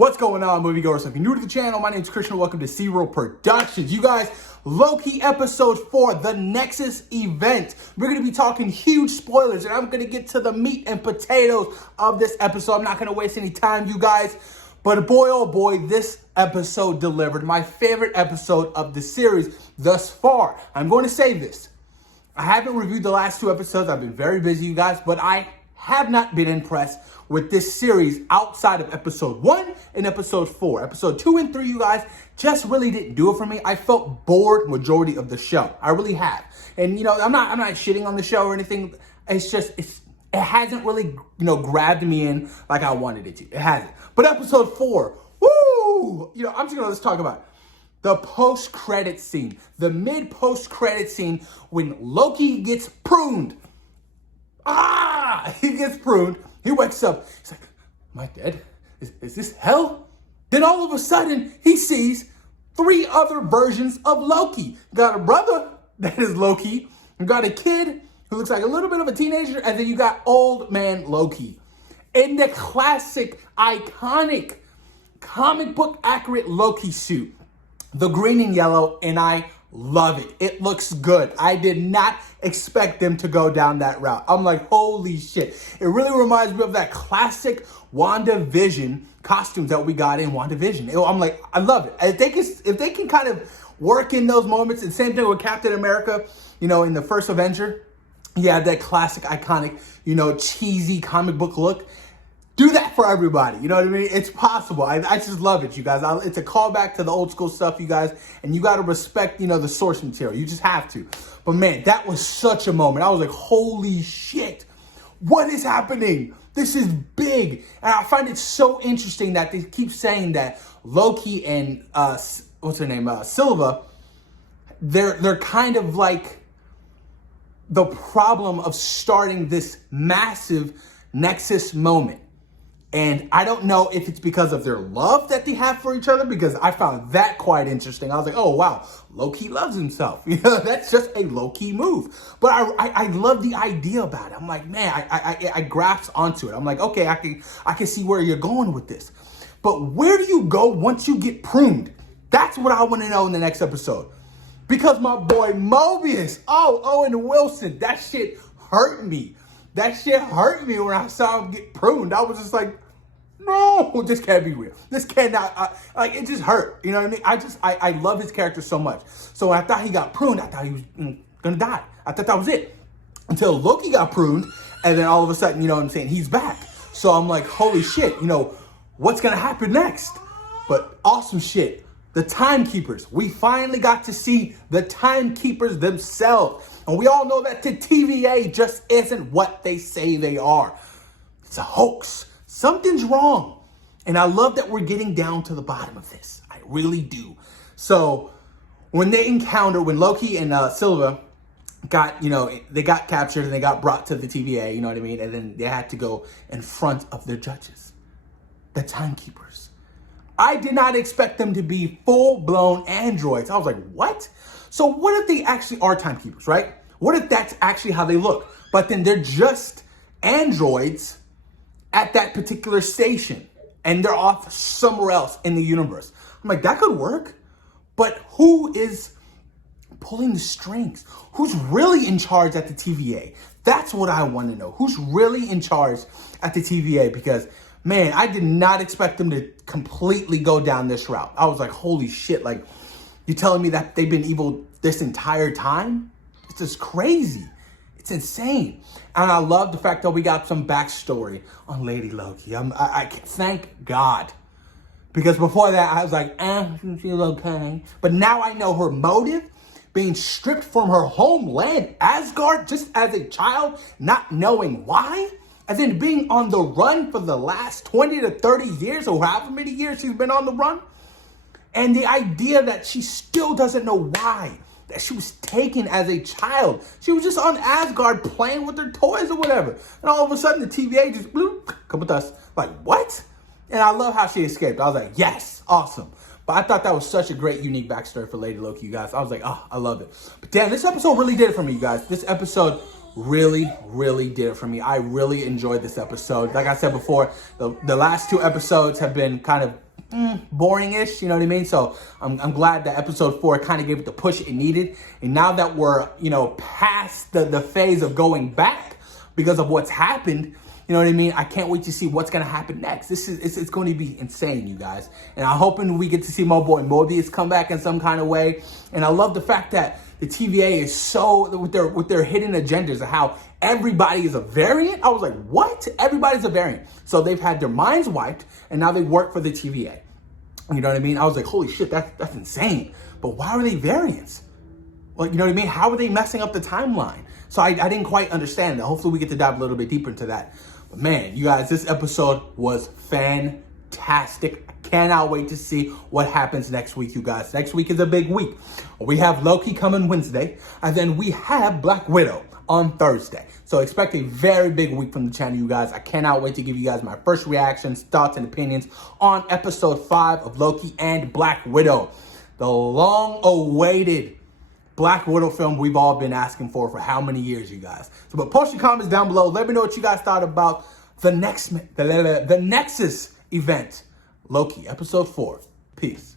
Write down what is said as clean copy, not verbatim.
What's going on, moviegoers? If you're new to the channel, my name is Christian. Welcome to C-Roll Productions. You guys, Loki episode 4, the Nexus event. We're going to be talking huge spoilers, and I'm going to get to the meat and potatoes of this episode. I'm not going to waste any time, you guys. But boy, oh boy, this episode delivered. My favorite episode of the series thus far. I'm going to say this. I haven't reviewed the last 2 episodes. I've been very busy, you guys, but I have not been impressed with this series outside of episode 1 and episode 4. Episode 2 and 3, you guys, just really didn't do it for me. I felt bored majority of the show. I really have. And you know, I'm not shitting on the show or anything. It hasn't really, grabbed me in like I wanted it to. It hasn't. But episode 4, woo! I'm just gonna let's talk about it. The post-credit scene, the mid-post-credit scene when Loki gets pruned. He gets pruned. He wakes up. He's like, am I dead? Is this hell? Then all of a sudden, he sees 3 other versions of Loki. Got a brother that is Loki. You got a kid who looks like a little bit of a teenager. And then you got old man Loki. In the classic, iconic, comic book accurate Loki suit. The green and yellow, and I love it. It looks good. I did not expect them to go down that route. I'm like, holy shit. It really reminds me of that classic WandaVision costumes that we got in WandaVision. I'm like, I love it. If they can kind of work in those moments, and same thing with Captain America, in the first Avenger, that classic, iconic, cheesy comic book look. Do that for everybody. You know what I mean? It's possible. I just love it, you guys. It's a callback to the old school stuff, you guys. And you got to respect, the source material. You just have to. But man, that was such a moment. I was like, holy shit. What is happening? This is big. And I find it so interesting that they keep saying that Loki and, what's her name? Silva, they're kind of like the problem of starting this massive Nexus moment. And I don't know if it's because of their love that they have for each other, because I found that quite interesting. I was like, oh, wow, Loki loves himself. That's just a Loki move. But I love the idea about it. I'm like, man, I grasp onto it. I'm like, okay, I can see where you're going with this. But where do you go once you get pruned? That's what I want to know in the next episode. Because my boy Mobius, Owen Wilson, that shit hurt me. That shit hurt me when I saw him get pruned. I was just like, no, this can't be real. This cannot, it just hurt. You know what I mean? I love his character so much. So when I thought he got pruned, I thought he was gonna die. I thought that was it. Until Loki got pruned, and then all of a sudden, he's back. So I'm like, holy shit, what's gonna happen next? But awesome shit. The Timekeepers. We finally got to see the Timekeepers themselves. And we all know that the TVA just isn't what they say they are. It's a hoax. Something's wrong. And I love that we're getting down to the bottom of this. I really do. So when Loki and Silva got, they got captured and they got brought to the TVA, you know what I mean? And then they had to go in front of their judges, the Timekeepers. I did not expect them to be full-blown androids. I was like, what? So what if they actually are timekeepers, right? What if that's actually how they look? But then they're just androids at that particular station, and they're off somewhere else in the universe. I'm like, that could work. But who is pulling the strings? Who's really in charge at the TVA? That's what I want to know. Who's really in charge at the TVA? Because man, I did not expect them to completely go down this route. I was like, holy shit, like, you telling me that they've been evil this entire time? It's just crazy. It's insane. And I love the fact that we got some backstory on Lady Loki. I thank God. Because before that, I was like, she's okay. But now I know her motive, being stripped from her homeland, Asgard, just as a child, not knowing why. And then being on the run for the last 20 to 30 years, or however many years she's been on the run. And the idea that she still doesn't know why. That she was taken as a child. She was just on Asgard playing with her toys or whatever. And all of a sudden the TVA just, bloop, come with us. Like, what? And I love how she escaped. I was like, yes, awesome. But I thought that was such a great, unique backstory for Lady Loki, you guys. I was like, oh, I love it. But damn, this episode really did it for me, you guys. This episode really, really did it for me. I really enjoyed this episode. Like I said before, the last 2 episodes have been kind of, boring-ish, you know what I mean? So I'm glad that episode 4 kind of gave it the push it needed. And now that we're, past the phase of going back because of what's happened, you know what I mean? I can't wait to see what's going to happen next. It's going to be insane, you guys. And I'm hoping we get to see my boy Mobius come back in some kind of way. And I love the fact that the TVA is so, with their hidden agendas of how everybody is a variant. I was like, what? Everybody's a variant. So they've had their minds wiped and now they work for the TVA. You know what I mean? I was like, holy shit, that's insane. But why are they variants? Well, you know what I mean? How are they messing up the timeline? So I didn't quite understand that. Hopefully we get to dive a little bit deeper into that. But man, you guys, this episode was fantastic. I cannot wait to see what happens next week, you guys. Next week is a big week. We have Loki coming Wednesday, and then we have Black Widow on Thursday. So expect a very big week from the channel, you guys. I cannot wait to give you guys my first reactions, thoughts, and opinions on episode 5 of Loki and Black Widow. The long-awaited Black Widow film we've all been asking for how many years, you guys? So, but post your comments down below. Let me know what you guys thought about the Nexus event, Loki, episode 4. Peace.